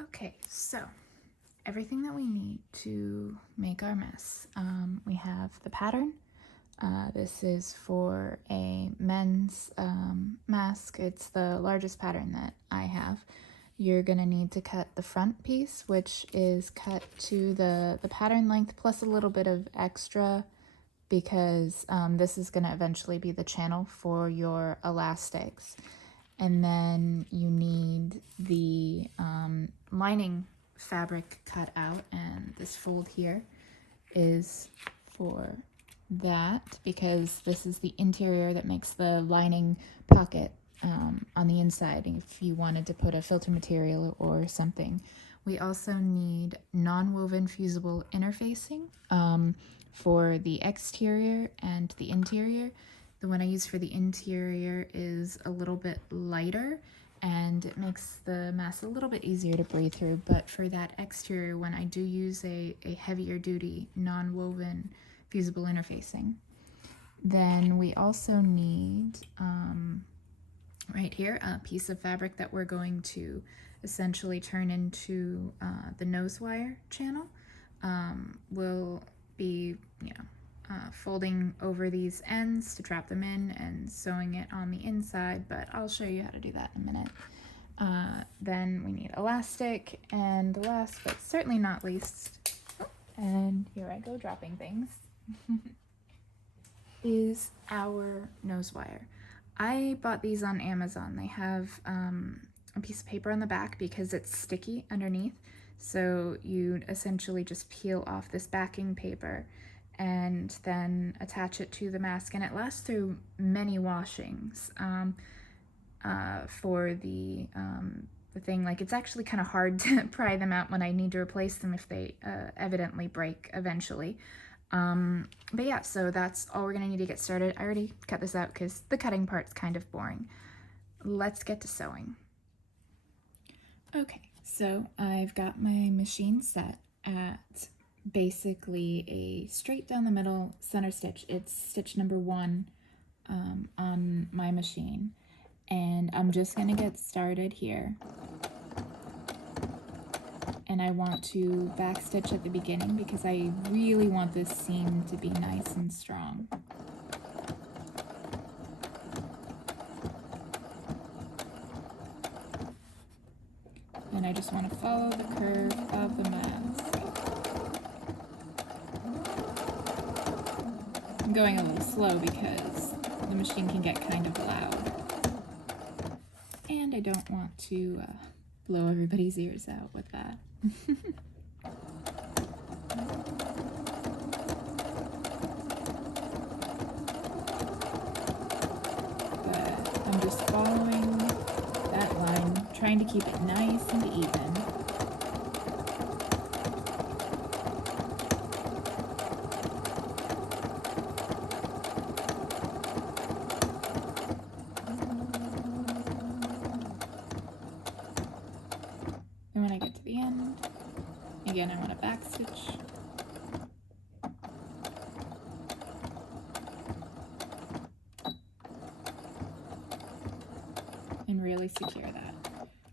Okay, so everything that we need to make our mess. We have the pattern. This is for a men's mask. It's the largest pattern that I have. You're gonna need to cut the front piece, which is cut to the pattern length plus a little bit of extra because this is gonna eventually be the channel for your elastics. And then you need the lining fabric cut out, and this fold here is for that because this is the interior that makes the lining pocket on the inside if you wanted to put a filter material or something. We also need non-woven fusible interfacing for the exterior and the interior. The one I use for the interior is a little bit lighter and it makes the mask a little bit easier to breathe through, but for that exterior one I do use a heavier duty non-woven fusible interfacing. Then we also need right here a piece of fabric that we're going to essentially turn into the nose wire channel. We'll be, folding over these ends to trap them in and sewing it on the inside, but I'll show you how to do that in a minute. Then we need elastic, and the last but certainly not least, and here I go dropping things, is our nose wire. I bought these on Amazon. They have a piece of paper on the back because it's sticky underneath, so you essentially just peel off this backing paper and then attach it to the mask, and it lasts through many washings. For the thing, like, it's actually kind of hard to pry them out when I need to replace them if they evidently break eventually. But yeah, so that's all we're gonna need to get started. I already cut this out because the cutting part's kind of boring. Let's get to sewing. Okay, so I've got my machine set at basically a straight down the middle center stitch. It's stitch number 1 on my machine, and I'm just gonna get started here, and I want to back stitch at the beginning because I really want this seam to be nice and strong. And I just want to follow the curve of the mask. I'm going a little slow because the machine can get kind of loud. And I don't want to blow everybody's ears out with that. But I'm just following that line, trying to keep it nice and even. And when I get to the end, again, I want to back stitch. And really secure that.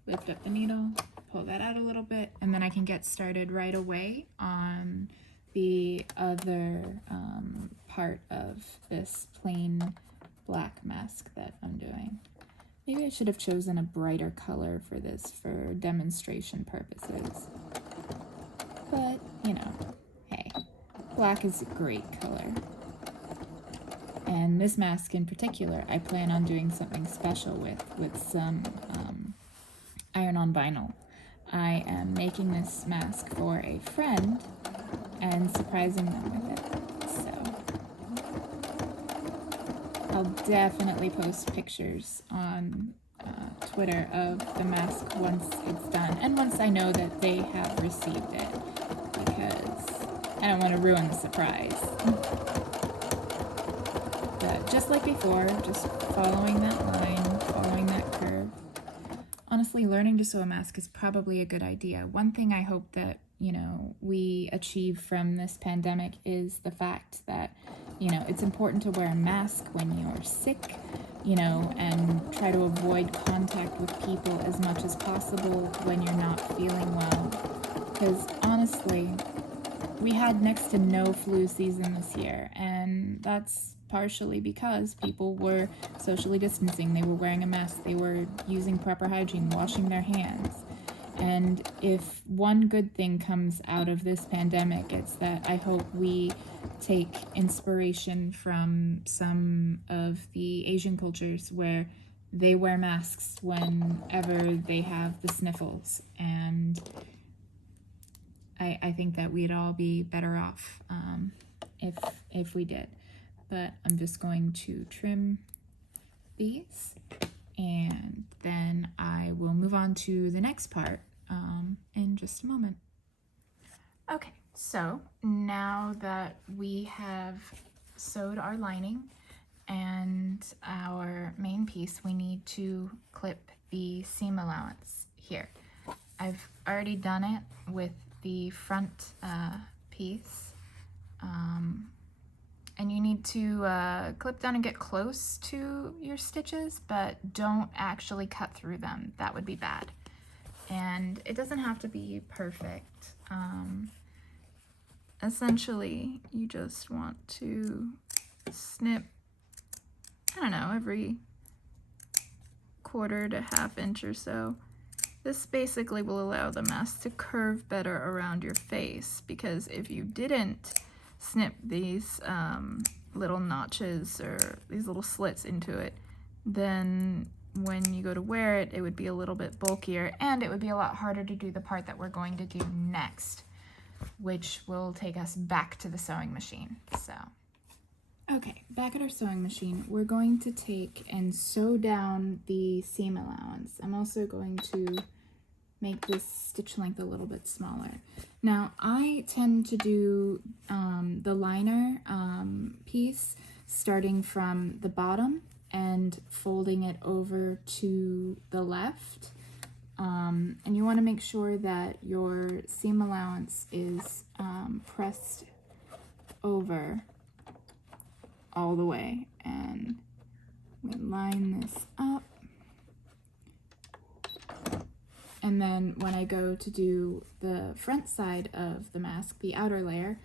Lift up the needle, pull that out a little bit, and then I can get started right away on the other part of this plain black mask that I'm doing. Maybe I should have chosen a brighter color for this for demonstration purposes. But, hey, black is a great color. And this mask in particular, I plan on doing something special with some iron-on vinyl. I am making this mask for a friend and surprising them with it. So I'll definitely post pictures on Twitter of the mask once it's done, and once I know that they have received it, because I don't want to ruin the surprise. But just like before, just following that line, following that curve. Honestly, learning to sew a mask is probably a good idea. One thing I hope that we achieve from this pandemic is the fact that, it's important to wear a mask when you're sick, and try to avoid contact with people as much as possible when you're not feeling well. Because honestly, we had next to no flu season this year, and that's partially because people were socially distancing, they were wearing a mask, they were using proper hygiene, washing their hands. And if one good thing comes out of this pandemic, it's that I hope we take inspiration from some of the Asian cultures where they wear masks whenever they have the sniffles. And I think that we'd all be better off if we did. But I'm just going to trim these, and then I will move on to the next part in just a moment. Okay, so now that we have sewed our lining and our main piece, we need to clip the seam allowance here. I've already done it with the front piece, and you need to clip down and get close to your stitches, but don't actually cut through them. That would be bad. And it doesn't have to be perfect. Essentially, you just want to snip, I don't know, every quarter to half inch or so. This basically will allow the mask to curve better around your face, because if you didn't snip these little notches or these little slits into it, then when you go to wear it, it would be a little bit bulkier, and it would be a lot harder to do the part that we're going to do next, which will take us back to the sewing machine. So, okay, back at our sewing machine, we're going to take and sew down the seam allowance. I'm also going to make this stitch length a little bit smaller. Now, I tend to do the liner piece starting from the bottom and folding it over to the left. And you want to make sure that your seam allowance is pressed over all the way. And we line this up. And then when I go to do the front side of the mask, the outer layer,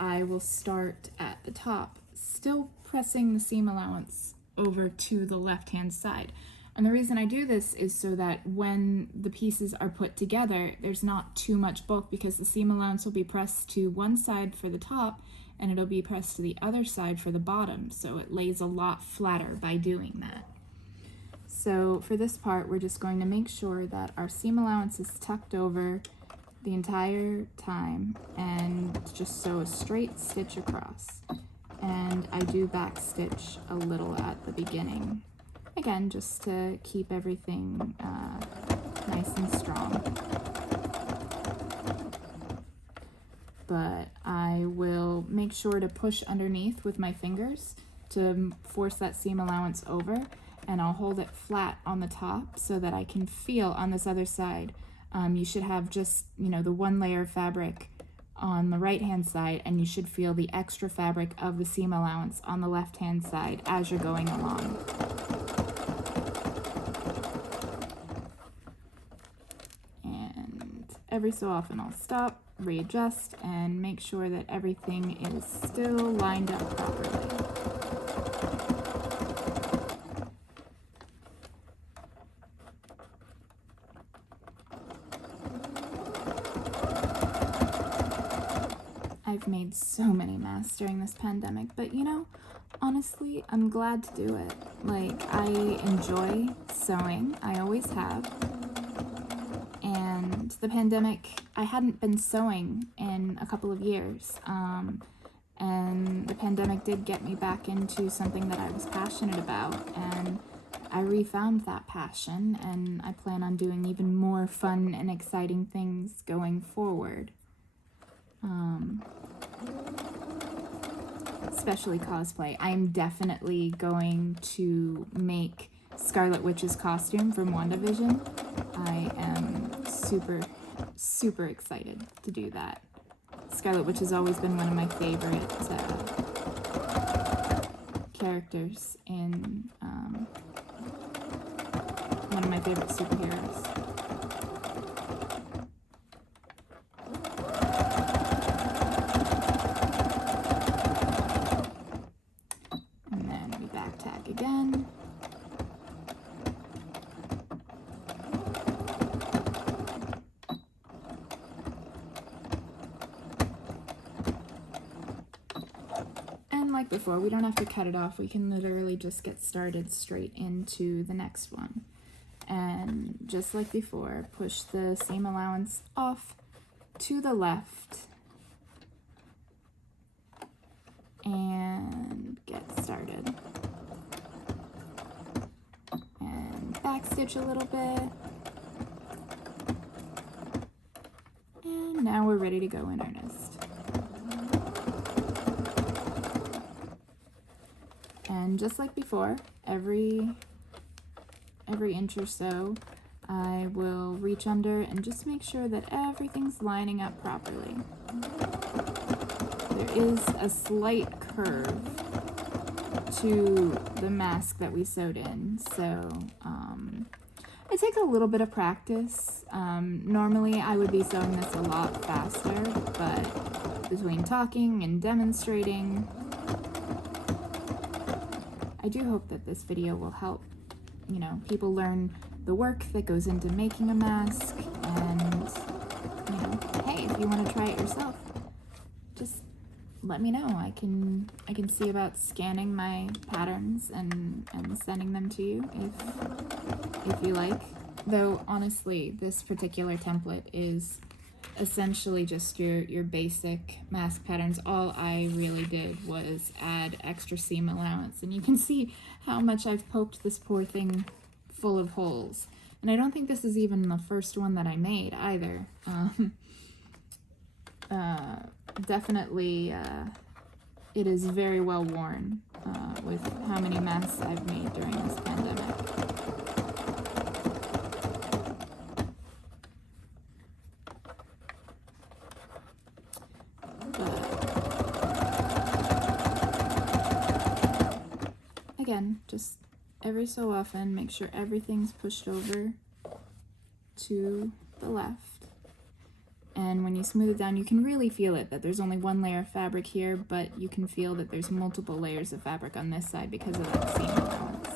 I will start at the top, still pressing the seam allowance over to the left-hand side. And the reason I do this is so that when the pieces are put together, there's not too much bulk, because the seam allowance will be pressed to one side for the top and it'll be pressed to the other side for the bottom. So it lays a lot flatter by doing that. So for this part, we're just going to make sure that our seam allowance is tucked over the entire time and just sew a straight stitch across. And I do back stitch a little at the beginning. Again, just to keep everything nice and strong. But I will make sure to push underneath with my fingers to force that seam allowance over, and I'll hold it flat on the top so that I can feel on this other side. You should have just, the one layer of fabric on the right hand side, and you should feel the extra fabric of the seam allowance on the left hand side as you're going along. And every so often I'll stop, readjust, and make sure that everything is still lined up properly. I've made so many masks during this pandemic, but honestly, I'm glad to do it. I enjoy sewing, I always have. And the pandemic, I hadn't been sewing in a couple of years. And the pandemic did get me back into something that I was passionate about, and I refound that passion, and I plan on doing even more fun and exciting things going forward. Especially cosplay. I'm definitely going to make Scarlet Witch's costume from WandaVision. I am super super excited to do that. Scarlet Witch has always been one of my favorite characters in one of my favorite superheroes. And then we back tack again. Like before, we don't have to cut it off. We can literally just get started straight into the next one. And just like before, push the seam allowance off to the left and get started. And backstitch a little bit. And now we're ready to go in earnest. And just like before, every inch or so, I will reach under and just make sure that everything's lining up properly. There is a slight curve to the mask that we sewed in, so it takes a little bit of practice. Normally I would be sewing this a lot faster, but between talking and demonstrating, I do hope that this video will help, you know, people learn the work that goes into making a mask, and, you know, hey, if you want to try it yourself, just let me know. I can see about scanning my patterns and sending them to you if you like. Though, honestly, this particular template is essentially just your basic mask patterns. All I really did was add extra seam allowance, and you can see how much I've poked this poor thing full of holes. And I don't think this is even the first one that I made either. Definitely it is very well worn with how many masks I've made during this pandemic. Again, just every so often, make sure everything's pushed over to the left. And when you smooth it down, you can really feel it, that there's only one layer of fabric here, but you can feel that there's multiple layers of fabric on this side because of that seam allowance.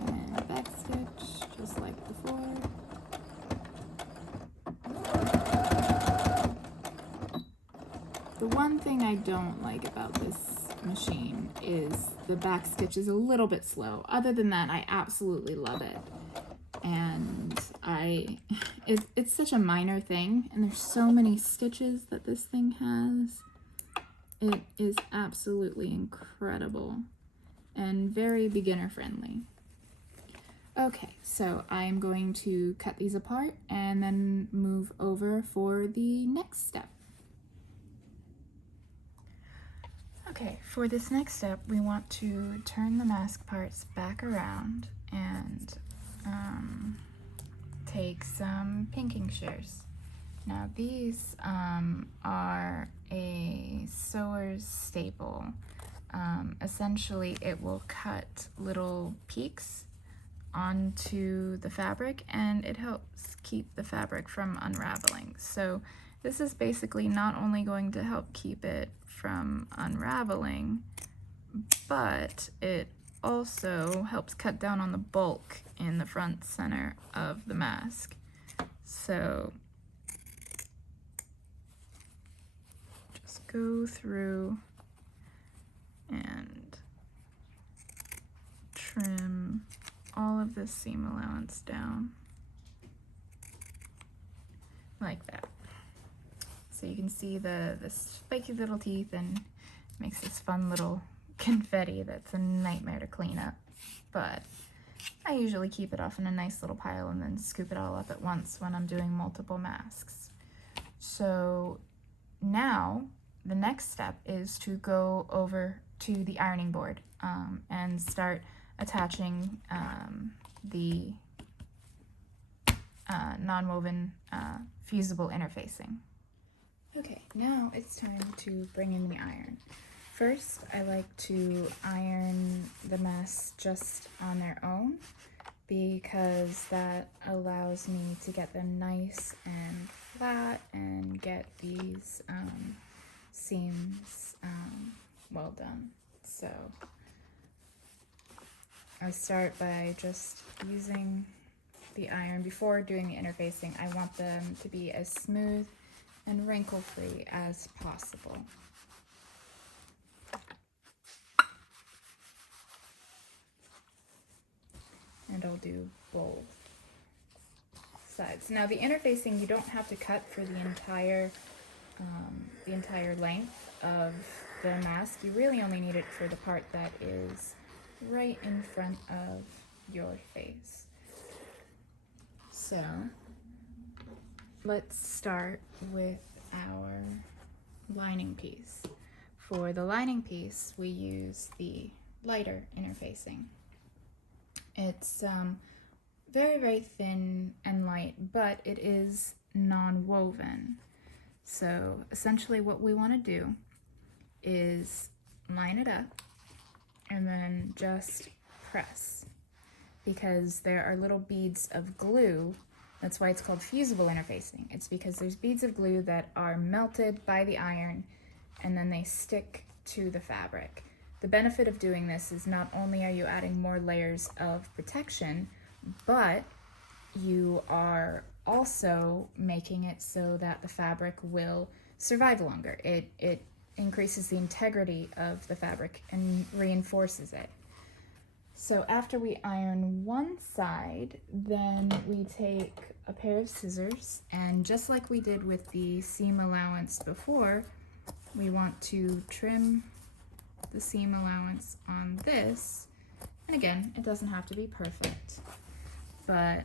And backstitch, just like before. The one thing I don't like about this machine is the back stitch is a little bit slow. Other than that, I absolutely love it. And it's such a minor thing, and there's so many stitches that this thing has. It is absolutely incredible and very beginner friendly. Okay, so I'm going to cut these apart and then move over for the next step. Okay, for this next step, we want to turn the mask parts back around and take some pinking shears. Now these are a sewer's staple. Essentially, it will cut little peaks onto the fabric, and it helps keep the fabric from unraveling. So this is basically not only going to help keep it from unraveling, but it also helps cut down on the bulk in the front center of the mask. So just go through and trim all of this seam allowance down like that. So you can see the spiky little teeth, and makes this fun little confetti that's a nightmare to clean up. But I usually keep it off in a nice little pile and then scoop it all up at once when I'm doing multiple masks. So now the next step is to go over to the ironing board and start attaching the non-woven fusible interfacing. Okay, now it's time to bring in the iron. First, I like to iron the mess just on their own because that allows me to get them nice and flat and get these seams well done. So I start by just using the iron. Before doing the interfacing, I want them to be as smooth and wrinkle-free as possible. And I'll do both sides. Now the interfacing, you don't have to cut for the entire length of the mask. You really only need it for the part that is right in front of your face. So let's start with our lining piece. For the lining piece, we use the lighter interfacing. It's very, very thin and light, but it is non-woven. So essentially what we want to do is line it up and then just press, because there are little beads of glue. That's why it's called fusible interfacing. It's because there's beads of glue that are melted by the iron and then they stick to the fabric. The benefit of doing this is not only are you adding more layers of protection, but you are also making it so that the fabric will survive longer. It increases the integrity of the fabric and reinforces it. So after we iron one side, then we take a pair of scissors, and just like we did with the seam allowance before, we want to trim the seam allowance on this. And again, it doesn't have to be perfect, but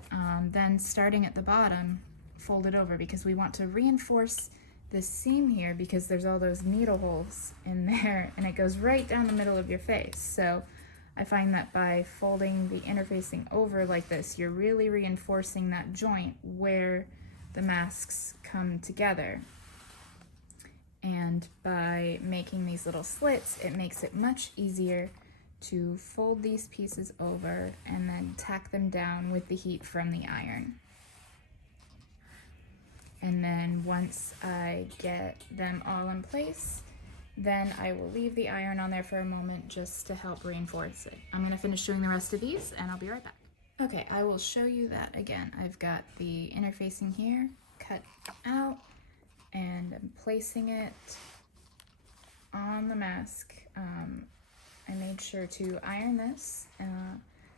then starting at the bottom, fold it over, because we want to reinforce this seam here because there's all those needle holes in there and it goes right down the middle of your face. So I find that by folding the interfacing over like this, you're really reinforcing that joint where the masks come together. And by making these little slits, it makes it much easier to fold these pieces over and then tack them down with the heat from the iron. And then once I get them all in place, then I will leave the iron on there for a moment just to help reinforce it. I'm gonna finish doing the rest of these and I'll be right back. Okay, I will show you that again. I've got the interfacing here cut out and I'm placing it on the mask. I made sure to iron this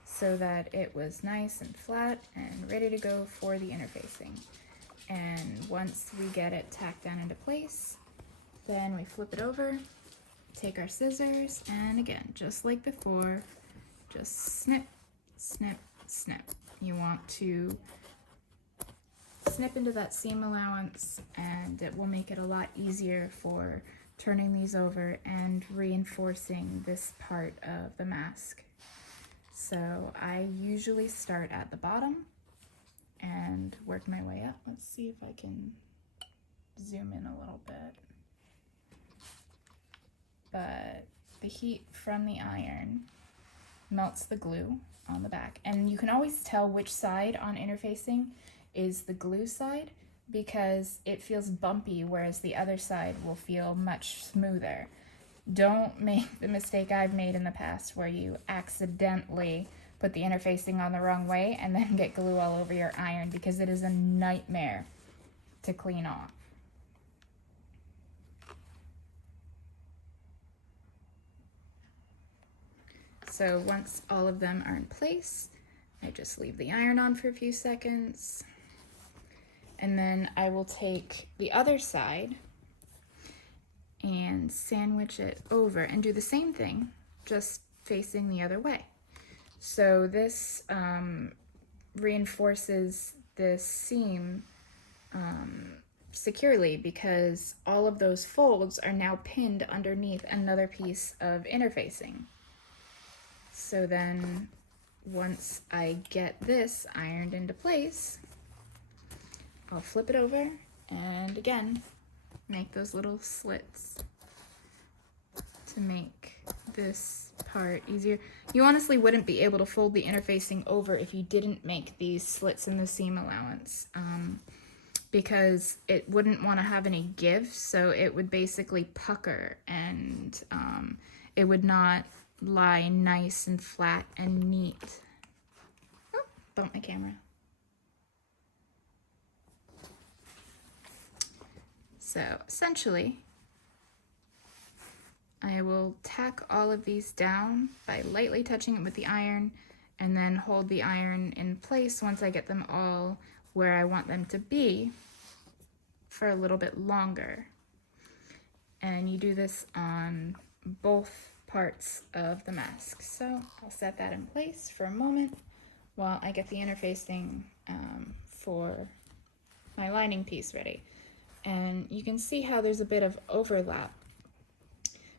so that it was nice and flat and ready to go for the interfacing. And once we get it tacked down into place, then we flip it over, take our scissors, and again, just like before, just snip, snip, snip. You want to snip into that seam allowance and it will make it a lot easier for turning these over and reinforcing this part of the mask. So I usually start at the bottom and work my way up. Let's see if I can zoom in a little bit. But the heat from the iron melts the glue on the back. And you can always tell which side on interfacing is the glue side because it feels bumpy, whereas the other side will feel much smoother. Don't make the mistake I've made in the past where you accidentally put the interfacing on the wrong way and then get glue all over your iron, because it is a nightmare to clean off. So once all of them are in place, I just leave the iron on for a few seconds, and then I will take the other side and sandwich it over and do the same thing, just facing the other way. So this reinforces this seam securely because all of those folds are now pinned underneath another piece of interfacing. So then once I get this ironed into place, I'll flip it over and again make those little slits to make this part easier. You honestly wouldn't be able to fold the interfacing over if you didn't make these slits in the seam allowance, because it wouldn't want to have any give, so it would basically pucker and it would not lie nice and flat and neat. Oh, bumped my camera. So essentially, I will tack all of these down by lightly touching it with the iron and then hold the iron in place once I get them all where I want them to be for a little bit longer. And you do this on both parts of the mask. So I'll set that in place for a moment while I get the interfacing for my lining piece ready. And you can see how there's a bit of overlap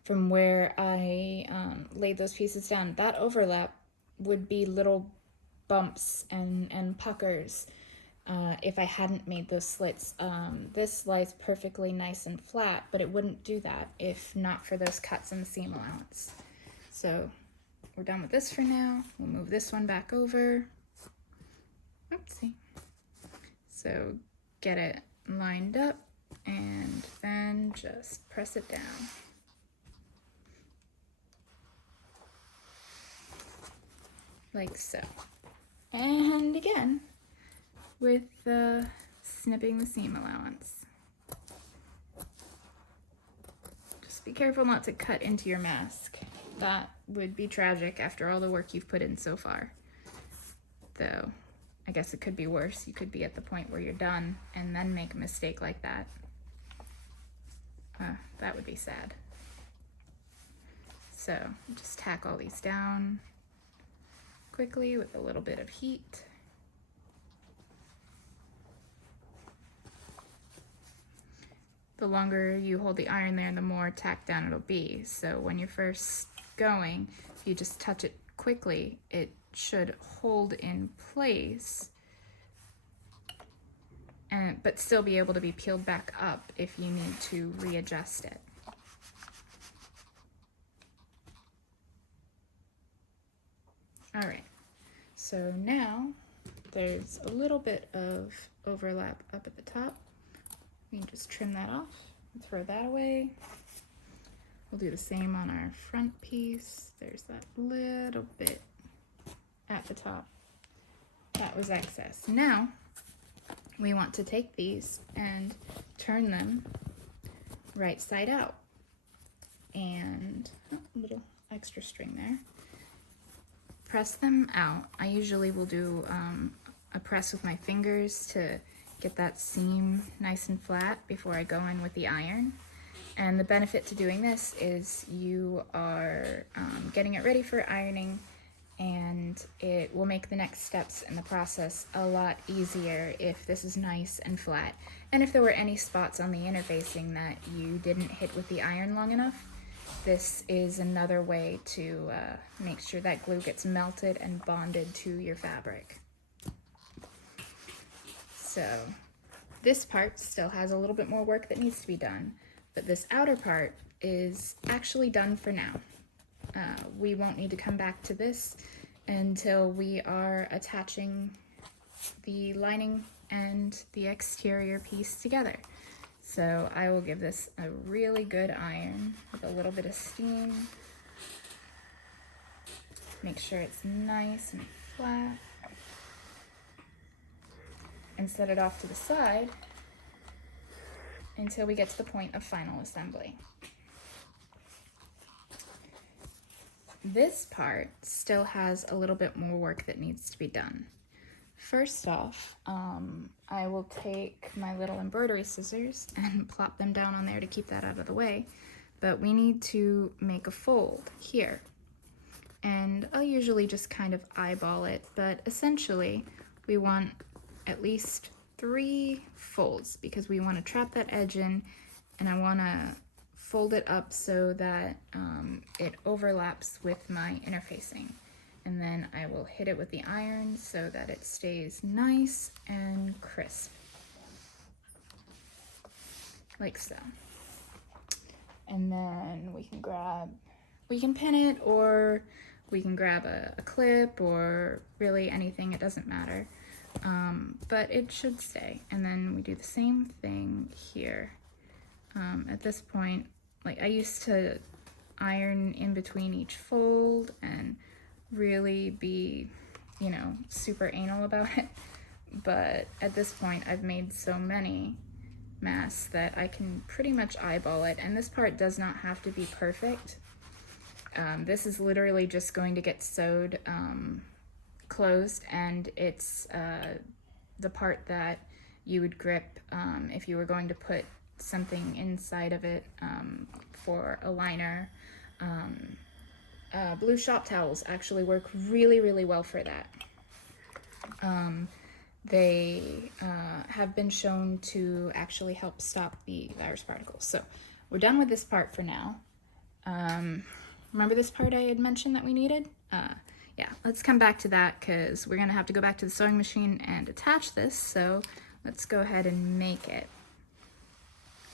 from where I laid those pieces down. That overlap would be little bumps and puckers if I hadn't made those slits. This lies perfectly nice and flat, but it wouldn't do that if not for those cuts in the seam allowance. So we're done with this for now. We'll move this one back over. Oopsie. So get it lined up and then just press it down. Like so. And again, with snipping the seam allowance. Just be careful not to cut into your mask. That would be tragic after all the work you've put in so far. Though, I guess it could be worse. You could be at the point where you're done and then make a mistake like that. That would be sad. So just tack all these down quickly with a little bit of heat. The longer you hold the iron there, the more tacked down it'll be. So when you're first going, if you just touch it quickly, it should hold in place, but still be able to be peeled back up if you need to readjust it. All right, so now there's a little bit of overlap up at the top. We can just trim that off and throw that away. We'll do the same on our front piece. There's that little bit at the top. That was excess. Now, we want to take these and turn them right side out. And a little extra string there. Press them out. I usually will do a press with my fingers to get that seam nice and flat before I go in with the iron. And the benefit to doing this is you are getting it ready for ironing, and it will make the next steps in the process a lot easier if this is nice and flat. And if there were any spots on the interfacing that you didn't hit with the iron long enough, this is another way to make sure that glue gets melted and bonded to your fabric. So this part still has a little bit more work that needs to be done, but this outer part is actually done for now. We won't need to come back to this until we are attaching the lining and the exterior piece together. So I will give this a really good iron with a little bit of steam. Make sure it's nice and flat. And set it off to the side until we get to the point of final assembly. This part still has a little bit more work that needs to be done. First off, I will take my little embroidery scissors and plop them down on there to keep that out of the way, but we need to make a fold here. And I'll usually just kind of eyeball it, but essentially we want at least 3 folds because we want to trap that edge in, and I want to fold it up so that it overlaps with my interfacing. And then I will hit it with the iron so that it stays nice and crisp, like so. And then we can pin it, or we can grab a clip, or really anything, it doesn't matter. But it should stay. And then we do the same thing here. At this point, like, I used to iron in between each fold and really be, you know, super anal about it. But at this point, I've made so many masks that I can pretty much eyeball it. And this part does not have to be perfect. This is literally just going to get sewed closed, and it's the part that you would grip if you were going to put something inside of it for a liner. Blue shop towels actually work really, really well for that. They have been shown to actually help stop the virus particles. So we're done with this part for now. Remember this part I had mentioned that we needed? Yeah, let's come back to that because we're gonna have to go back to the sewing machine and attach this. So let's go ahead and make it.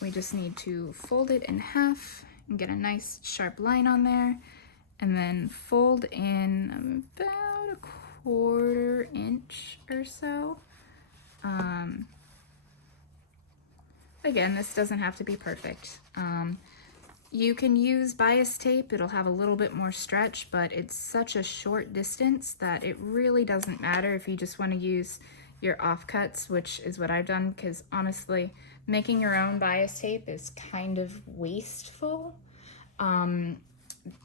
We just need to fold it in half and get a nice sharp line on there, and then fold in about 1/4 inch or so. Again, this doesn't have to be perfect. You can use bias tape, it'll have a little bit more stretch, but it's such a short distance that it really doesn't matter if you just want to use your offcuts, which is what I've done, because honestly, making your own bias tape is kind of wasteful.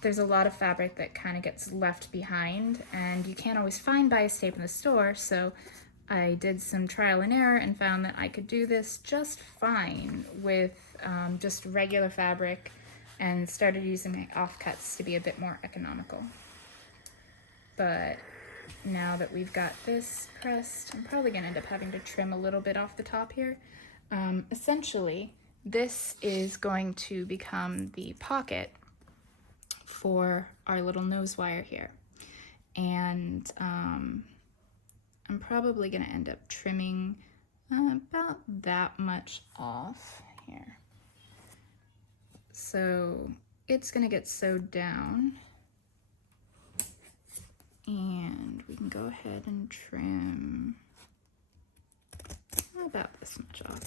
There's a lot of fabric that kind of gets left behind, and you can't always find bias tape in the store, so I did some trial and error and found that I could do this just fine with just regular fabric, and started using my offcuts to be a bit more economical. But now that we've got this pressed, I'm probably gonna end up having to trim a little bit off the top here. Essentially, this is going to become the pocket for our little nose wire here. And I'm probably gonna end up trimming about that much off here. So it's gonna get sewed down, and we can go ahead and trim about this much off.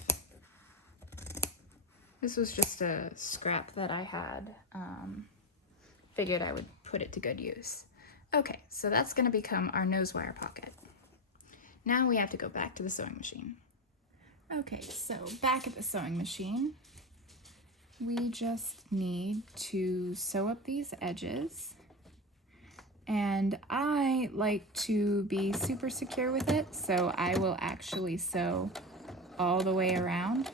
This was just a scrap that I had. Figured I would put it to good use. Okay, so that's gonna become our nose wire pocket. Now we have to go back to the sewing machine. Okay, so back at the sewing machine, we just need to sew up these edges. And I like to be super secure with it, so I will actually sew all the way around.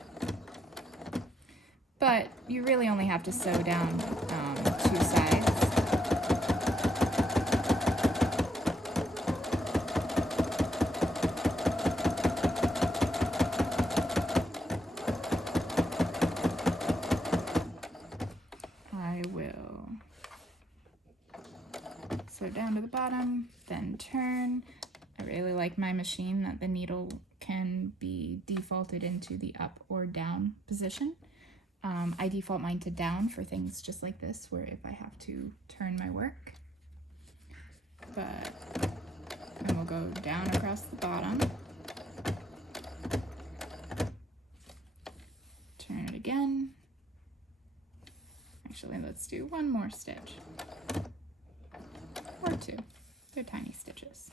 But you really only have to sew down 2 sides. I will sew down to the bottom, then turn. I really like my machine that the needle can be defaulted into the up or down position. I default mine to down for things just like this, where if I have to turn my work. But then we'll go down across the bottom. Turn it again. Actually, let's do 1 more stitch. Or 2. They're tiny stitches.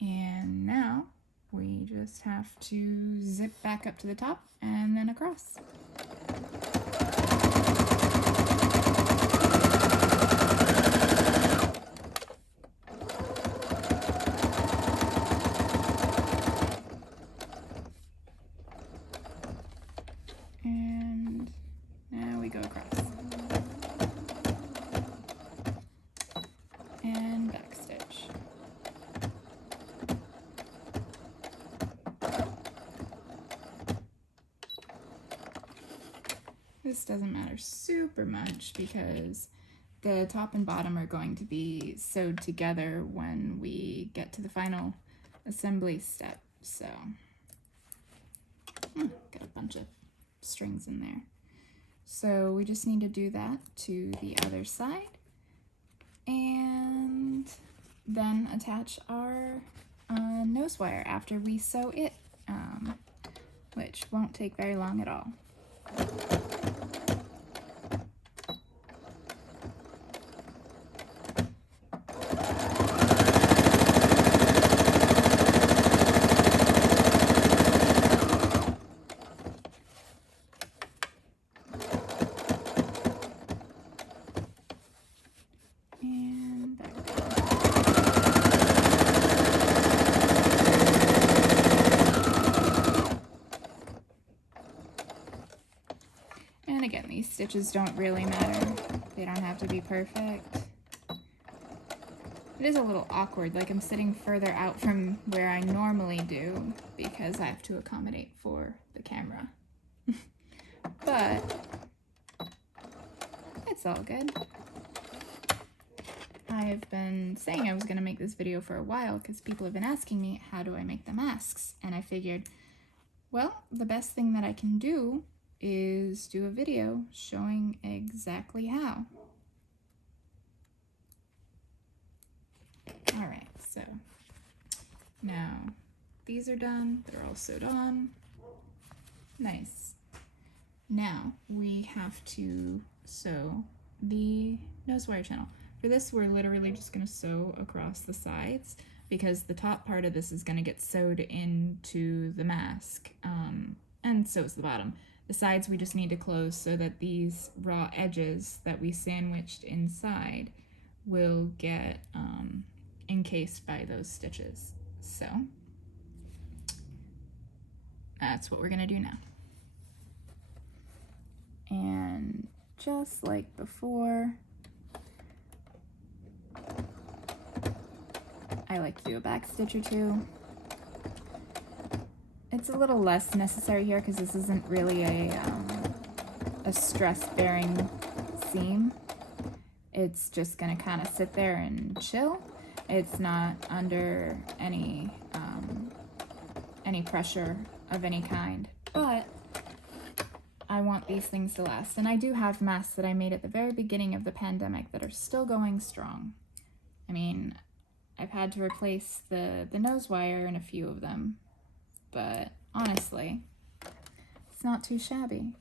And now we just have to zip back up to the top and then across. And now we go across. And back stitch. this doesn't matter super much because the top and bottom are going to be sewed together when we get to the final assembly step. So, got a bunch of strings in there. So we just need to do that to the other side and then attach our nose wire after we sew it, which won't take very long at all. And again, these stitches don't really matter. They don't have to be perfect. It is a little awkward, like I'm sitting further out from where I normally do because I have to accommodate for the camera. But it's all good. I've been saying I was going to make this video for a while because people have been asking me, how do I make the masks? And I figured, well, the best thing that I can do is do a video showing exactly how. All right, so now these are done. They're all sewed on. Nice. Now we have to sew the nose wire channel. For this, we're literally just going to sew across the sides because the top part of this is going to get sewed into the mask, and so is the bottom. The sides we just need to close so that these raw edges that we sandwiched inside will get encased by those stitches. So that's what we're going to do now. And just like before, I like to do a back stitch or two. It's a little less necessary here because this isn't really a stress-bearing seam. It's just going to kind of sit there and chill. It's not under any pressure of any kind, but I want these things to last. And I do have masks that I made at the very beginning of the pandemic that are still going strong. I mean, I've had to replace the nose wire in a few of them, but honestly, it's not too shabby.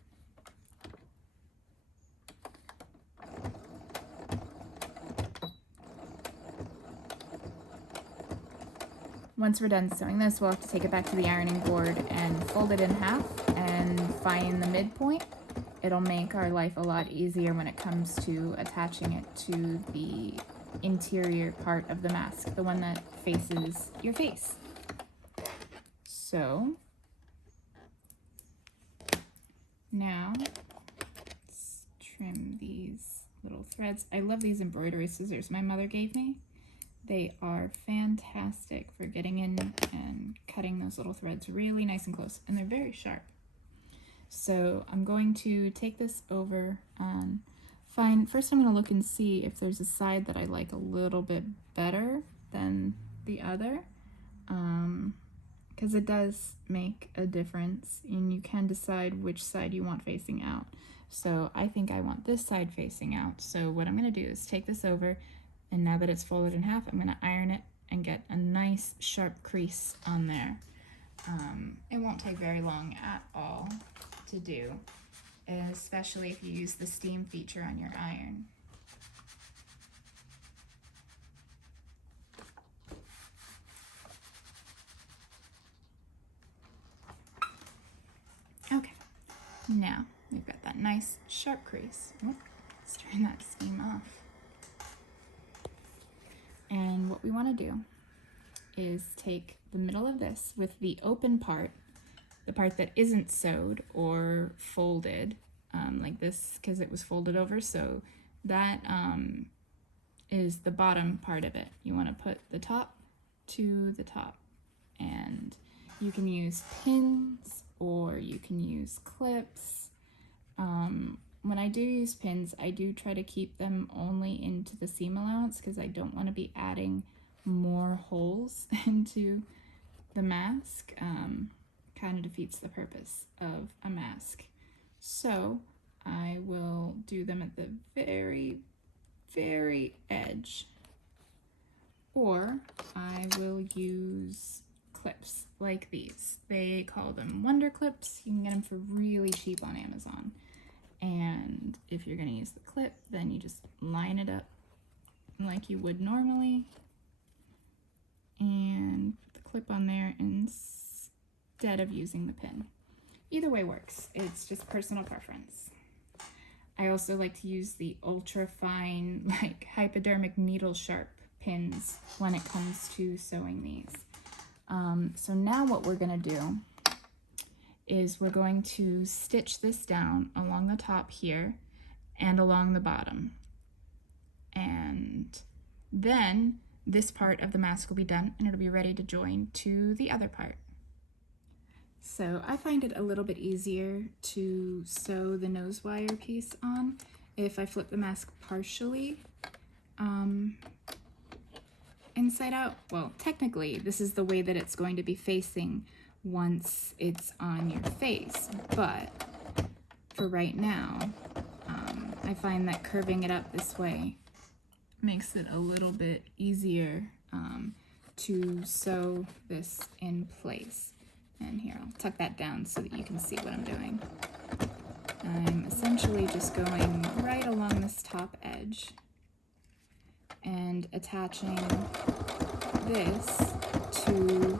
Once we're done sewing this, we'll have to take it back to the ironing board and fold it in half and find the midpoint. It'll make our life a lot easier when it comes to attaching it to the interior part of the mask, the one that faces your face. So now let's trim these little threads. I love these embroidery scissors my mother gave me. They are fantastic for getting in and cutting those little threads really nice and close, and they're very sharp. So I'm going to take this over and first I'm going to look and see if there's a side that I like a little bit better than the other, because it does make a difference, and you can decide which side you want facing out. So I think I want this side facing out. So what I'm going to do is take this over, and now that it's folded in half, I'm going to iron it and get a nice sharp crease on there. It won't take very long at all to do, especially if you use the steam feature on your iron. Okay, now we've got that nice sharp crease. Let's turn that steam off. And what we want to do is take the middle of this with the open part, the part that isn't sewed or folded like this because it was folded over, so that is the bottom part of it. You want to put the top to the top, and you can use pins or you can use clips. When I do use pins, I do try to keep them only into the seam allowance because I don't want to be adding more holes into the mask. Kind of defeats the purpose of a mask. So I will do them at the very, very edge, or I will use clips like these. They call them Wonder Clips. You can get them for really cheap on Amazon. And if you're going to use the clip, then you just line it up like you would normally and the clip on there instead of using the pin. Either way works. It's just personal preference. I also like to use the ultra fine, like hypodermic needle sharp pins when it comes to sewing these. So now what we're going to do is we're going to stitch this down along the top here and along the bottom. And then this part of the mask will be done and it'll be ready to join to the other part. So I find it a little bit easier to sew the nose wire piece on if I flip the mask partially inside out. Well, technically this is the way that it's going to be facing once it's on your face, but for right now, I find that curving it up this way makes it a little bit easier to sew this in place. And here, I'll tuck that down so that you can see what I'm doing. I'm essentially just going right along this top edge and attaching this to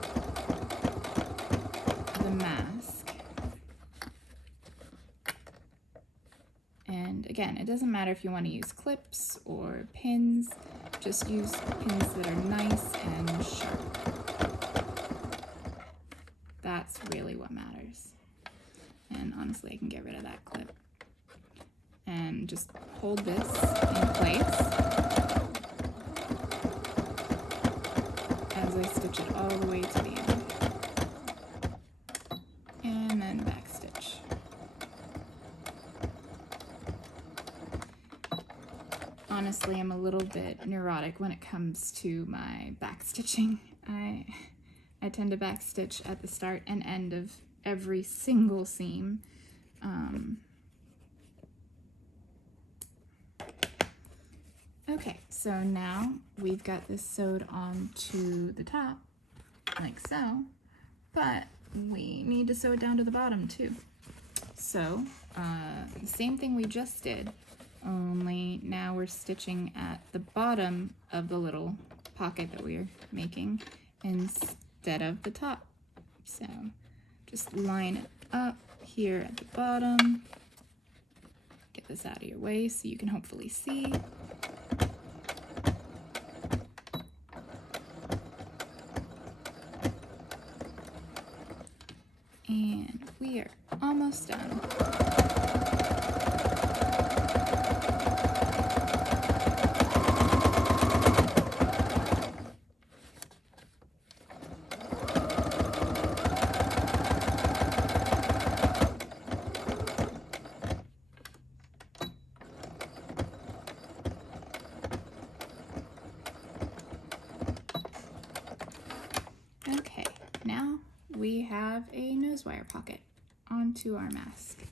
the mask. And again, it doesn't matter if you want to use clips or pins, just use pins that are nice and sharp. That's really what matters. And honestly, I can get rid of that clip. And just hold this in place as I stitch it all the way to the end. And then back stitch. Honestly, I'm a little bit neurotic when it comes to my back stitching. I tend to back stitch at the start and end of every single seam. Okay, so now we've got this sewed onto the top, like so, but we need to sew it down to the bottom too. So, the same thing we just did, only now we're stitching at the bottom of the little pocket that we're making instead of the top. So, just line it up here at the bottom. Get this out of your way so you can hopefully see. And we are almost done. Okay, now we have a nose wire pocket onto our mask.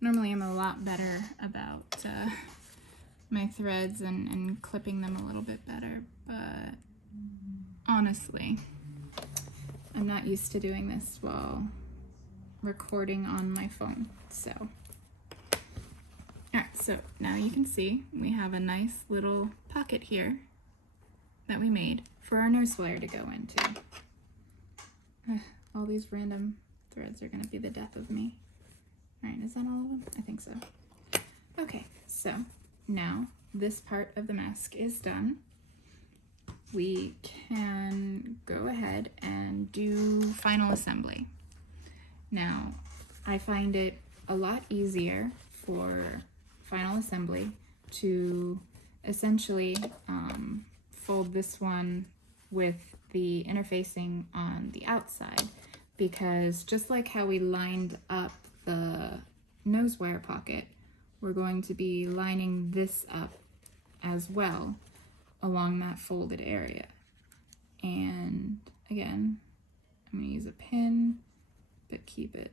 Normally I'm a lot better about my threads and clipping them a little bit better, but honestly, I'm not used to doing this while recording on my phone, so. Alright, so now you can see we have a nice little pocket here that we made for our nose wire to go into. All these random threads are going to be the death of me. Alright, is that all of them? I think so. Okay, so now this part of the mask is done. We can go ahead and do final assembly. Now, I find it a lot easier for final assembly to essentially fold this one with the interfacing on the outside, because just like how we lined up the nose wire pocket, we're going to be lining this up as well along that folded area. And again, I'm going to use a pin, but keep it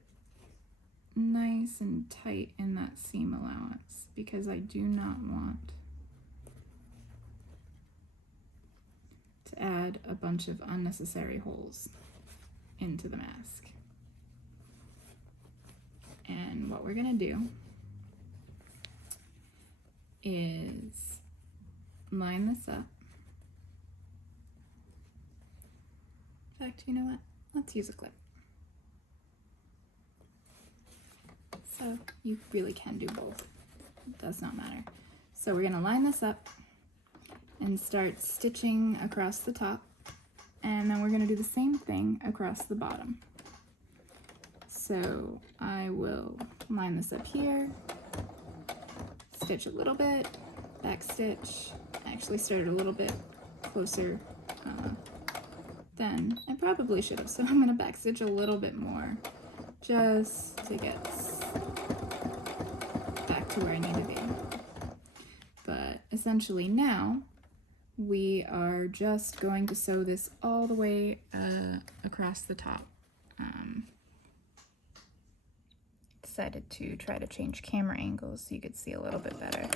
nice and tight in that seam allowance because I do not want to add a bunch of unnecessary holes into the mask. And what we're going to do is line this up. In fact, you know what? Let's use a clip. So you really can do both. It does not matter. So we're going to line this up and start stitching across the top. And then we're going to do the same thing across the bottom. So I will line this up here, stitch a little bit, back stitch. I actually started a little bit closer than I probably should have, so I'm going to back stitch a little bit more just to get back to where I need to be. But essentially now we are just going to sew this all the way across the top. Decided to try to change camera angles so you could see a little bit better.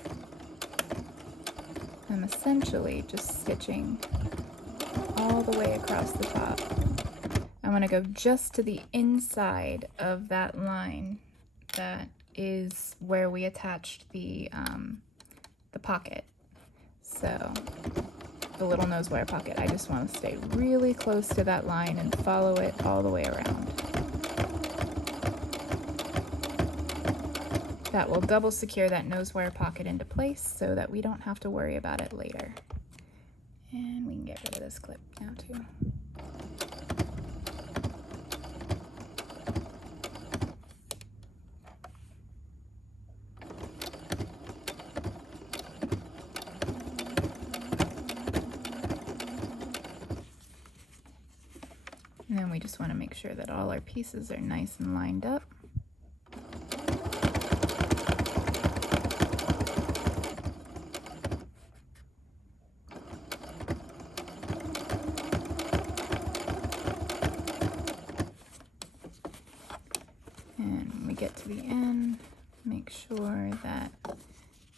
I'm essentially just stitching all the way across the top. I want to go just to the inside of that line that is where we attached the pocket. So the little nose wire pocket. I just want to stay really close to that line and follow it all the way around. That will double secure that nose wire pocket into place so that we don't have to worry about it later. And we can get rid of this clip now too. And then we just want to make sure that all our pieces are nice and lined up. Get to the end, make sure that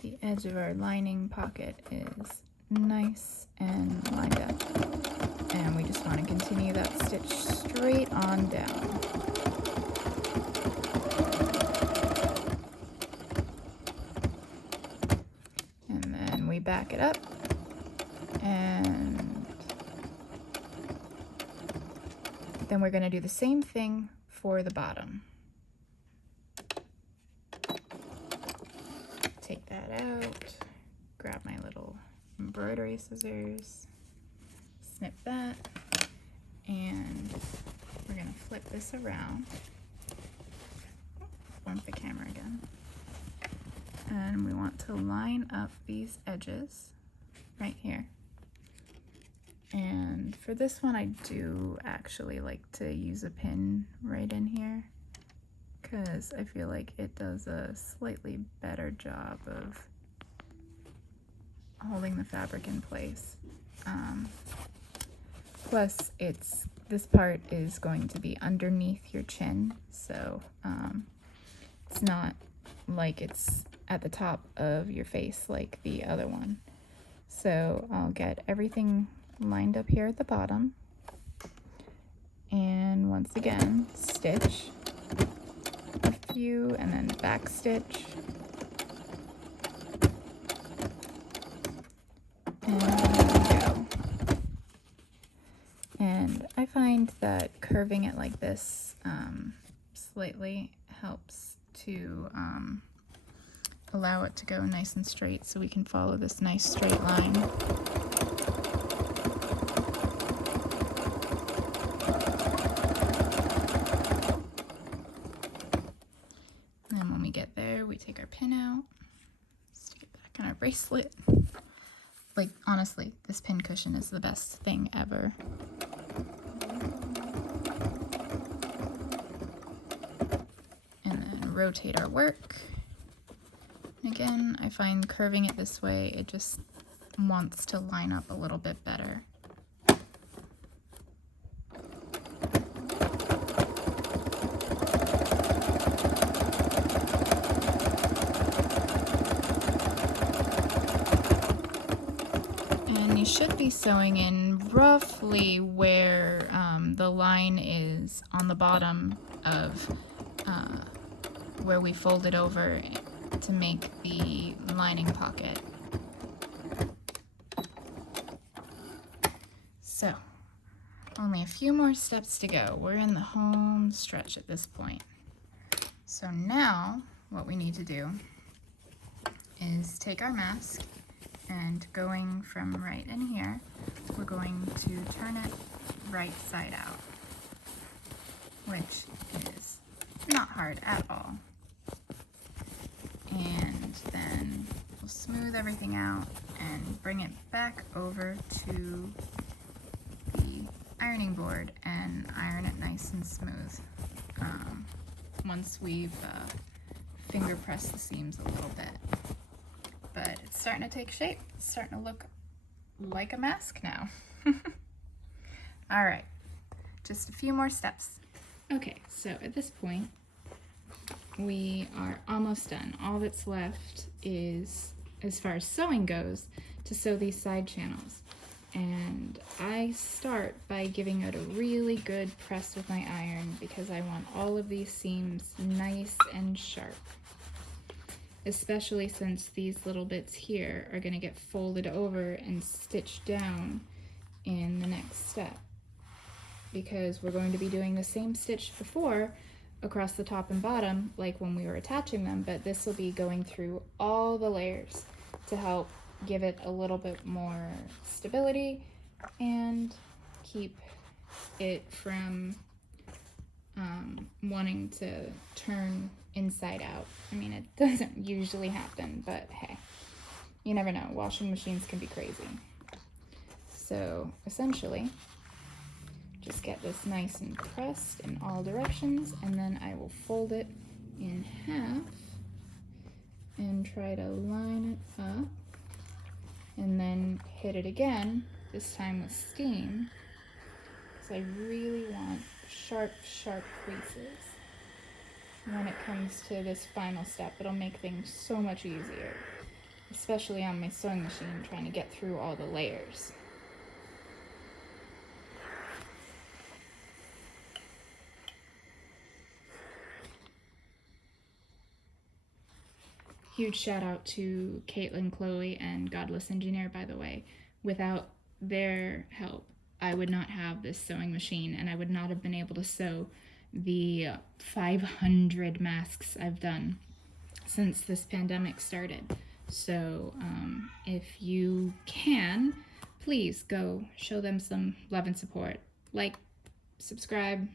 the edge of our lining pocket is nice and lined up. And we just want to continue that stitch straight on down. And then we back it up and then we're going to do the same thing for the bottom. Take that out, grab my little embroidery scissors, snip that, and we're going to flip this around, bump the camera again, and we want to line up these edges right here. And for this one I do actually like to use a pin right in here, because I feel like it does a slightly better job of holding the fabric in place. Plus, this part is going to be underneath your chin, so it's not like it's at the top of your face like the other one. So I'll get everything lined up here at the bottom, and once again, stitch a few and then back stitch, and there we go. And I find that curving it like this slightly helps to allow it to go nice and straight, so we can follow this nice straight line. Get there, we take our pin out, stick it back on our bracelet. Like, honestly, this pin cushion is the best thing ever. And then rotate our work. And again, I find curving it this way, it just wants to line up a little bit better. And you should be sewing in roughly where the line is on the bottom of where we folded over to make the lining pocket. So, only a few more steps to go. We're in the home stretch at this point. So now, what we need to do is take our mask, and going from right in here, we're going to turn it right side out, which is not hard at all. And then we'll smooth everything out and bring it back over to the ironing board and iron it nice and smooth. Once we've finger pressed the seams a little bit. But it's starting to take shape. It's starting to look like a mask now. All right, just a few more steps. Okay, so at this point, we are almost done. All that's left is, as far as sewing goes, to sew these side channels. And I start by giving it a really good press with my iron because I want all of these seams nice and sharp. Especially since these little bits here are going to get folded over and stitched down in the next step. Because we're going to be doing the same stitch before across the top and bottom like when we were attaching them, but this will be going through all the layers to help give it a little bit more stability and keep it from wanting to turn inside out. I mean, it doesn't usually happen, but hey, you never know. Washing machines can be crazy. So essentially, just get this nice and pressed in all directions, and then I will fold it in half and try to line it up, and then hit it again, this time with steam, because I really want sharp, sharp creases. When it comes to this final step, it'll make things so much easier, especially on my sewing machine, trying to get through all the layers. Huge shout out to Caitlin, Chloe, and Godless Engineer, by the way. Without their help, I would not have this sewing machine, and I would not have been able to sew the 500 masks I've done since this pandemic started. So if you can, please go show them some love and support. Like, subscribe,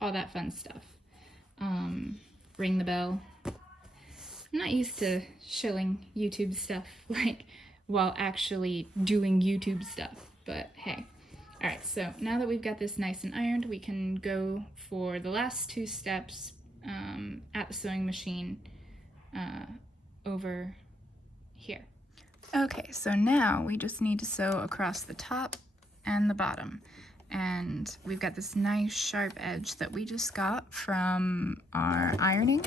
all that fun stuff. Ring the bell. I'm not used to showing YouTube stuff like while actually doing YouTube stuff, but hey. All right, so now that we've got this nice and ironed, we can go for the last two steps at the sewing machine over here. Okay, so now we just need to sew across the top and the bottom. And we've got this nice sharp edge that we just got from our ironing.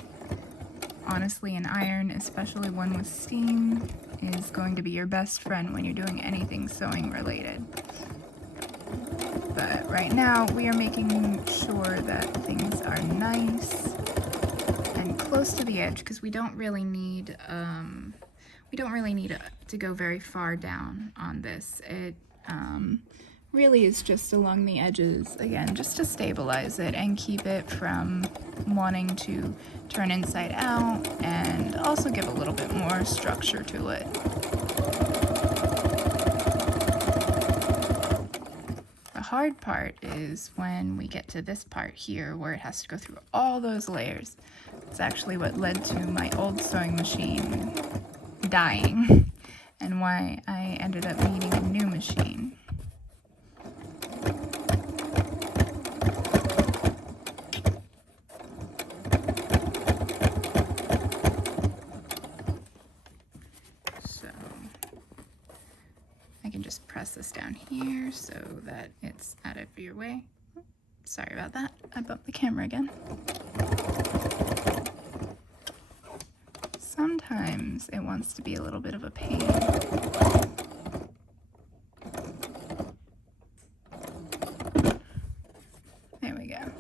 Honestly, an iron, especially one with steam, is going to be your best friend when you're doing anything sewing related. But right now we are making sure that things are nice and close to the edge because we don't really need to go very far down on this. It really is just along the edges, again, just to stabilize it and keep it from wanting to turn inside out, and also give a little bit more structure to it. The hard part is when we get to this part here where it has to go through all those layers. It's actually what led to my old sewing machine dying and why I ended up needing a new machine. can just press this down here so that it's out of your way. Sorry about that, I bumped the camera again. Sometimes it wants to be a little bit of a pain. There we go.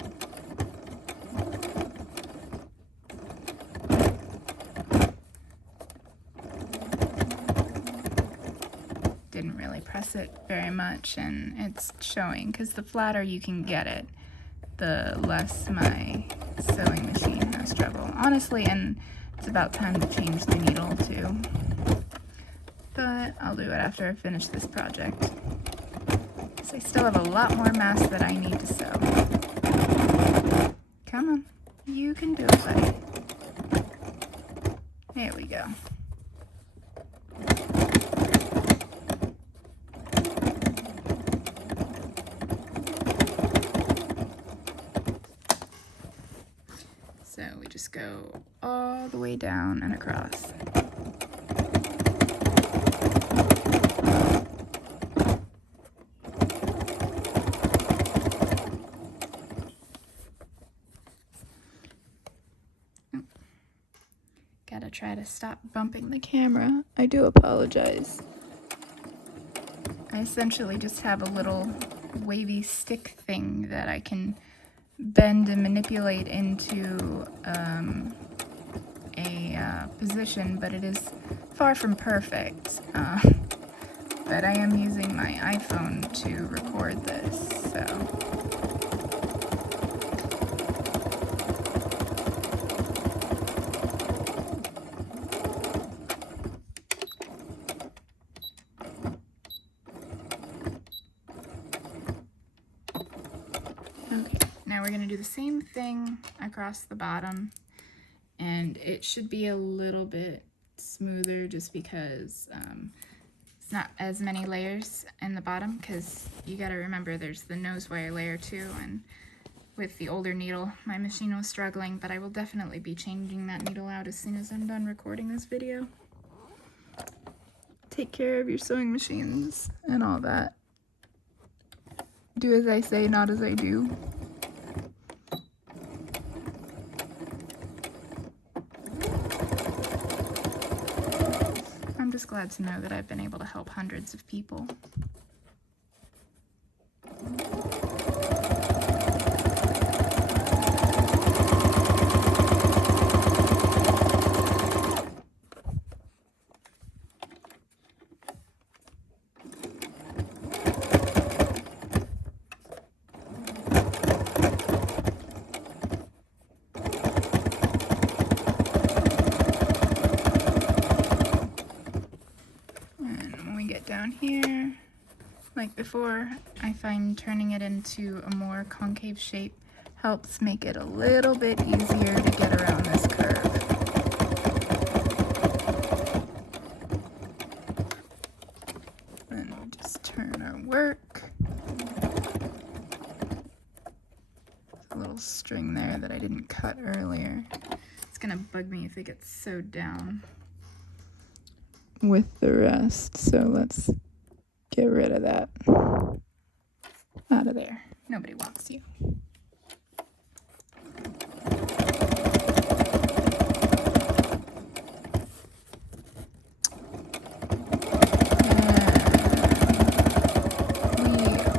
Didn't really press it very much, and it's showing, because the flatter you can get it, the less my sewing machine has trouble. Honestly, and it's about time to change the needle too. But I'll do it after I finish this project, because I still have a lot more masks that I need to sew. Come on, you can do it, buddy. There we go. So we just go all the way down and across. Gotta try to stop bumping the camera. I do apologize. I essentially just have a little wavy stick thing that I can bend and manipulate into a position, but it is far from perfect. But I am using my iPhone to record this, so. Okay, now we're gonna do the same thing across the bottom, and it should be a little bit smoother just because it's not as many layers in the bottom, because you gotta remember there's the nose wire layer too, and with the older needle my machine was struggling, but I will definitely be changing that needle out as soon as I'm done recording this video. Take care of your sewing machines and all that. Do as I say, not as I do. I'm just glad to know that I've been able to help hundreds of people. Down here, like before, I find turning it into a more concave shape helps make it a little bit easier to get around this curve. Then we just turn our work. There's a little string there that I didn't cut earlier. It's gonna bug me if it gets sewed down with the rest, so let's get rid of that. Out of there. Nobody wants you. We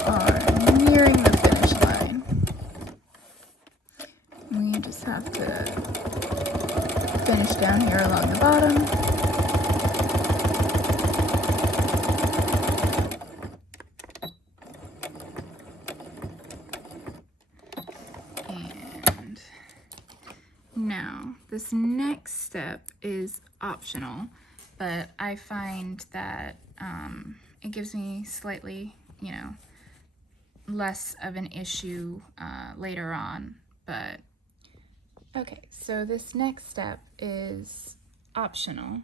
are nearing the finish line. We just have to finish down here along the bottom. Now, this next step is optional, but I find that it gives me slightly, less of an issue later on. But okay, so this next step is optional,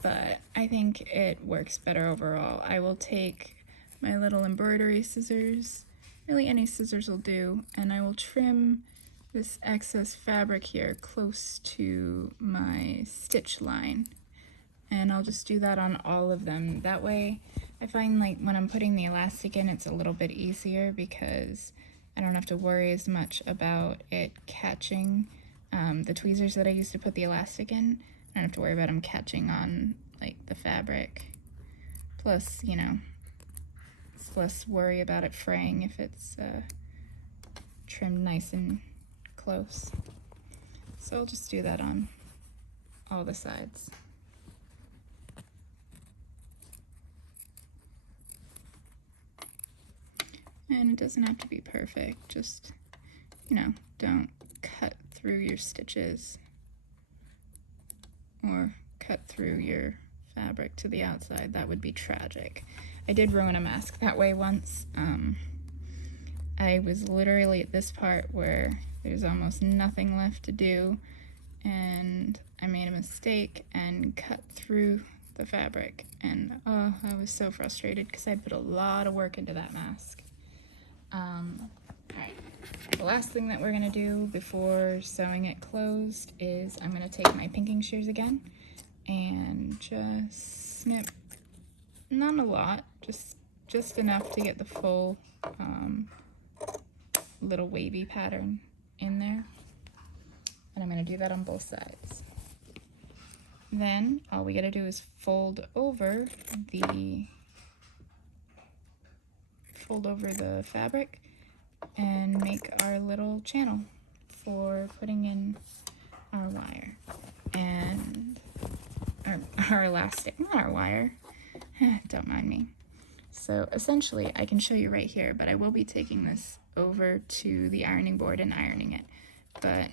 but I think it works better overall. I will take my little embroidery scissors, really any scissors will do, and I will trim this excess fabric here close to my stitch line, and I'll just do that on all of them. That way I find like when I'm putting the elastic in, it's a little bit easier because I don't have to worry as much about it catching. The tweezers that I used to put the elastic in, I don't have to worry about them catching on like the fabric. Plus, you know, it's less worry about it fraying if it's trimmed nice and close. So I'll just do that on all the sides. And it doesn't have to be perfect, just, you know, don't cut through your stitches or cut through your fabric to the outside. That would be tragic. I did ruin a mask that way once. I was literally at this part where there's almost nothing left to do, and I made a mistake and cut through the fabric, and oh, I was so frustrated because I put a lot of work into that mask. Alright, the last thing that we're going to do before sewing it closed is I'm going to take my pinking shears again and just snip, not a lot, just enough to get the full little wavy pattern in there. And I'm going to do that on both sides. Then all we got to do is fold over the fabric and make our little channel for putting in our wire and our elastic, not our wire. Don't mind me. So essentially I can show you right here, but I will be taking this over to the ironing board and ironing it. But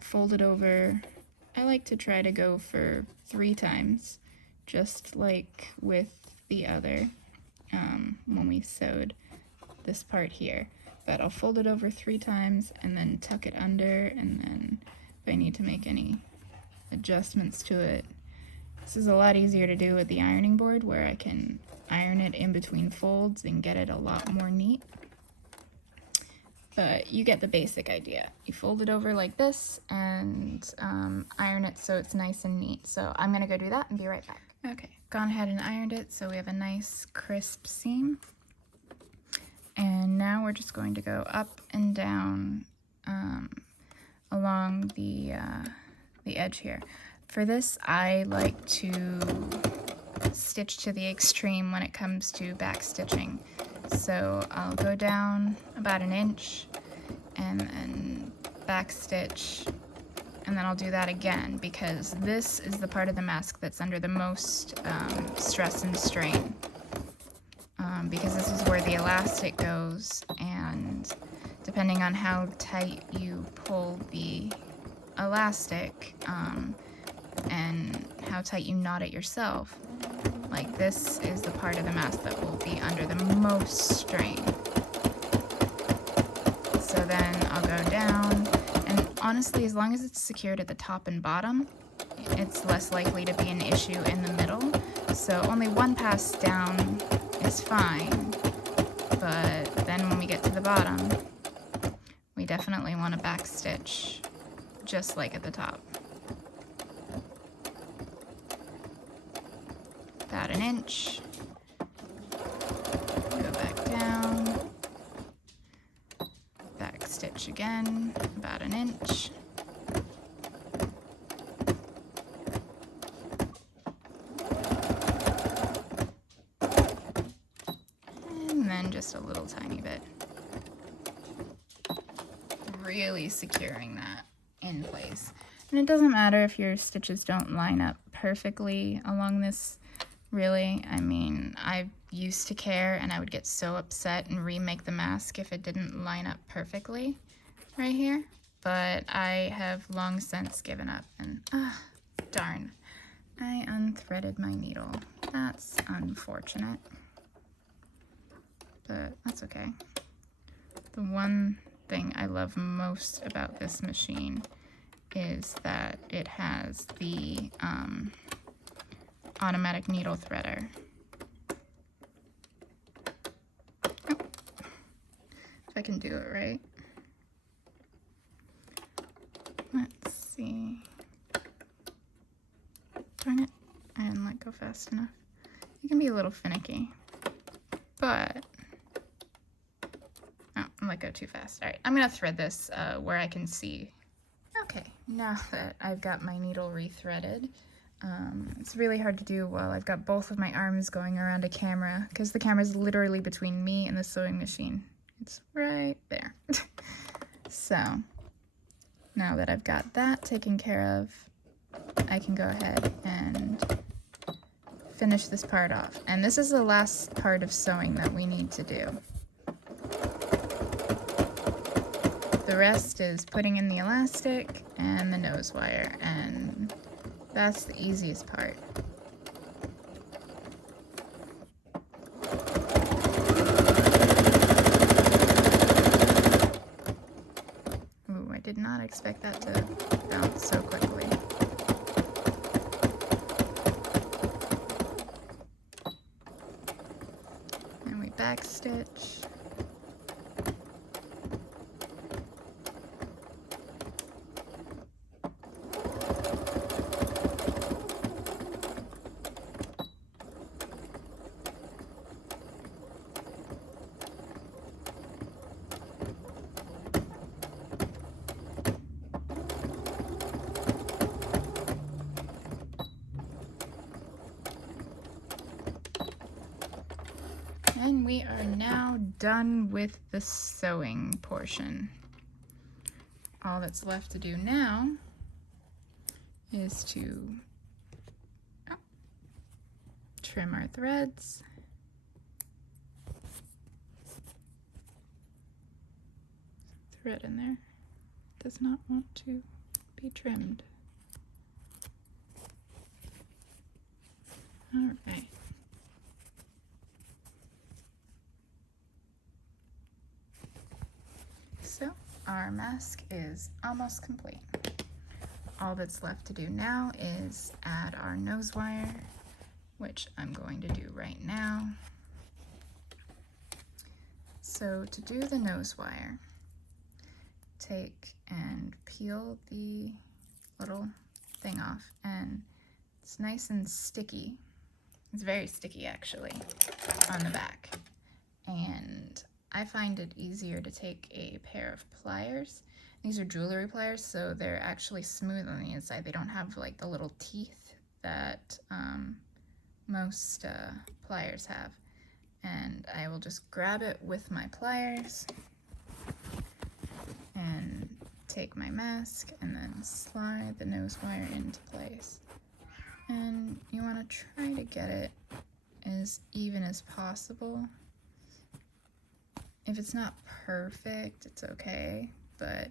fold it over, I like to try to go for 3 times, just like with the other when we sewed this part here. But I'll fold it over 3 times and then tuck it under, and then if I need to make any adjustments to it, this is a lot easier to do with the ironing board where I can iron it in between folds and get it a lot more neat. But you get the basic idea. You fold it over like this and iron it so it's nice and neat. So I'm gonna go do that and be right back. Okay, gone ahead and ironed it so we have a nice crisp seam. And now we're just going to go up and down along the edge here. For this, I like to stitch to the extreme when it comes to back stitching. So I'll go down about 1 inch and then back stitch, and then I'll do that again because this is the part of the mask that's under the most stress and strain. Because this is where the elastic goes, and depending on how tight you pull the elastic and how tight you knot it yourself, like this is the part of the mask that will be under the most strain. So then I'll go down, and honestly, as long as it's secured at the top and bottom, it's less likely to be an issue in the middle. So only 1 pass down is fine, but then when we get to the bottom, we definitely want to back stitch just like at the top. About 1 inch, go back down, back stitch again, about 1 inch. Just a little tiny bit. Really securing that in place. And it doesn't matter if your stitches don't line up perfectly along this, really. I mean, I used to care and I would get so upset and remake the mask if it didn't line up perfectly right here. But I have long since given up, and darn, I unthreaded my needle. That's unfortunate. But that's okay. The one thing I love most about this machine is that it has the automatic needle threader. Oh, if I can do it right. Let's see. Darn it, I didn't let go fast enough. You can be a little finicky. but oh, I might go too fast. All right, I'm gonna thread this where I can see. Okay, now that I've got my needle rethreaded, it's really hard to do while I've got both of my arms going around a camera, because the camera's literally between me and the sewing machine. It's right there. So now that I've got that taken care of, I can go ahead and finish this part off. And this is the last part of sewing that we need to do. The rest is putting in the elastic and the nose wire, and that's the easiest part. Ooh, I did not expect that to bounce so quickly. And we back stitch. And we are now done with the sewing portion. All that's left to do now is to trim our threads. Thread in there does not want to be trimmed. All right. So our mask is almost complete. All that's left to do now is add our nose wire, which I'm going to do right now. So to do the nose wire, take and peel the little thing off, and it's nice and sticky. It's very sticky actually on the back, and I find it easier to take a pair of pliers. These are jewelry pliers, so they're actually smooth on the inside. They don't have like the little teeth that most pliers have. And I will just grab it with my pliers and take my mask and then slide the nose wire into place. And you want to try to get it as even as possible. If it's not perfect, it's okay, but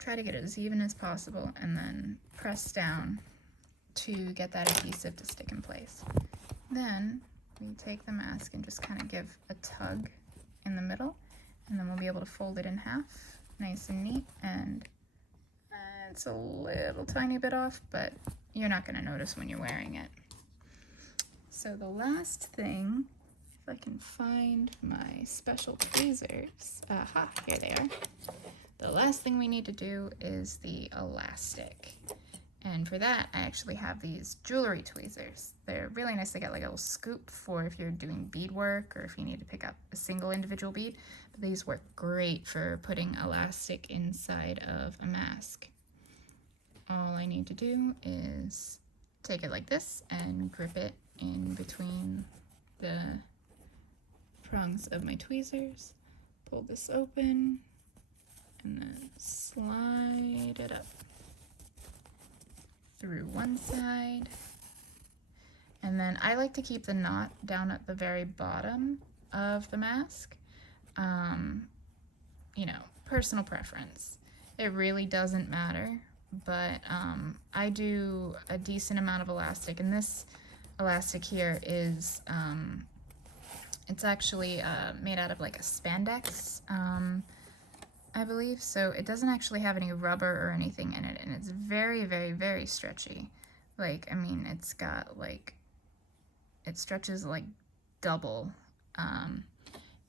try to get it as even as possible and then press down to get that adhesive to stick in place. Then we take the mask and just kind of give a tug in the middle, and then we'll be able to fold it in half, nice and neat, and it's a little tiny bit off, but you're not going to notice when you're wearing it. So the last thing, if I can find my special tweezers, aha, here they are. The last thing we need to do is the elastic. And for that, I actually have these jewelry tweezers. They're really nice. They got like a little scoop for if you're doing beadwork or if you need to pick up a single individual bead. But these work great for putting elastic inside of a mask. All I need to do is take it like this and grip it in between the prongs of my tweezers. Pull this open and then slide it up through one side, and then I like to keep the knot down at the very bottom of the mask. You know, personal preference. It really doesn't matter, but I do a decent amount of elastic, and this elastic here is it's actually made out of like a spandex, I believe, so it doesn't actually have any rubber or anything in it, and it's very, very, very stretchy. Like, I mean, it's got like, it stretches like double,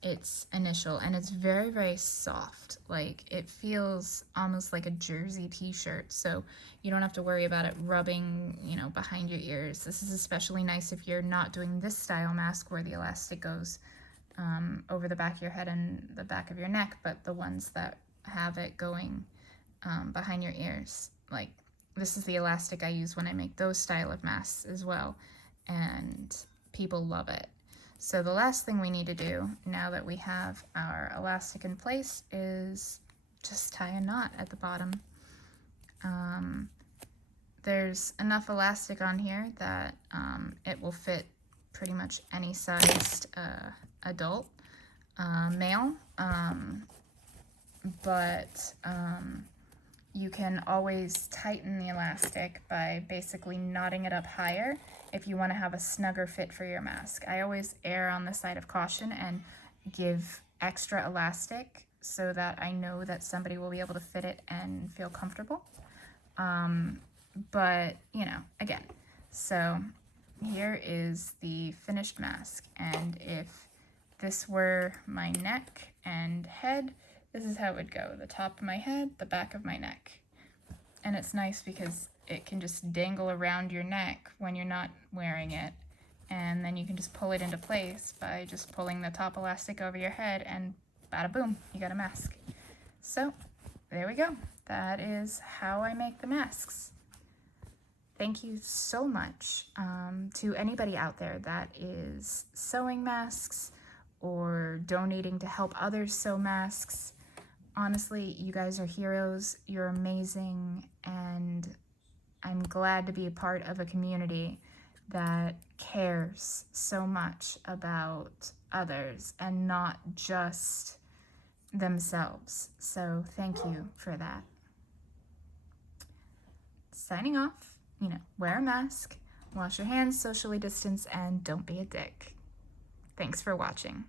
its initial, and it's very, very soft. Like, it feels almost like a jersey t-shirt, so you don't have to worry about it rubbing, you know, behind your ears. This is especially nice if you're not doing this style mask where the elastic goes over the back of your head and the back of your neck, but the ones that have it going behind your ears. Like, this is the elastic I use when I make those style of masks as well, and people love it. So the last thing we need to do, now that we have our elastic in place, is just tie a knot at the bottom. There's enough elastic on here that it will fit pretty much any sized adult male, but you can always tighten the elastic by basically knotting it up higher if you want to have a snugger fit for your mask. I always err on the side of caution and give extra elastic so that I know that somebody will be able to fit it and feel comfortable. But, you know, again, so here is the finished mask, and if this were my neck and head, this is how it would go. The top of my head, the back of my neck. And it's nice because it can just dangle around your neck when you're not wearing it, and then you can just pull it into place by just pulling the top elastic over your head, and bada boom, you got a mask. So there we go. That is how I make the masks. Thank you so much to anybody out there that is sewing masks or donating to help others sew masks. Honestly, you guys are heroes. You're amazing, and I'm glad to be a part of a community that cares so much about others and not just themselves. So thank you for that. Signing off, you know, wear a mask, wash your hands, socially distance, and don't be a dick. Thanks for watching.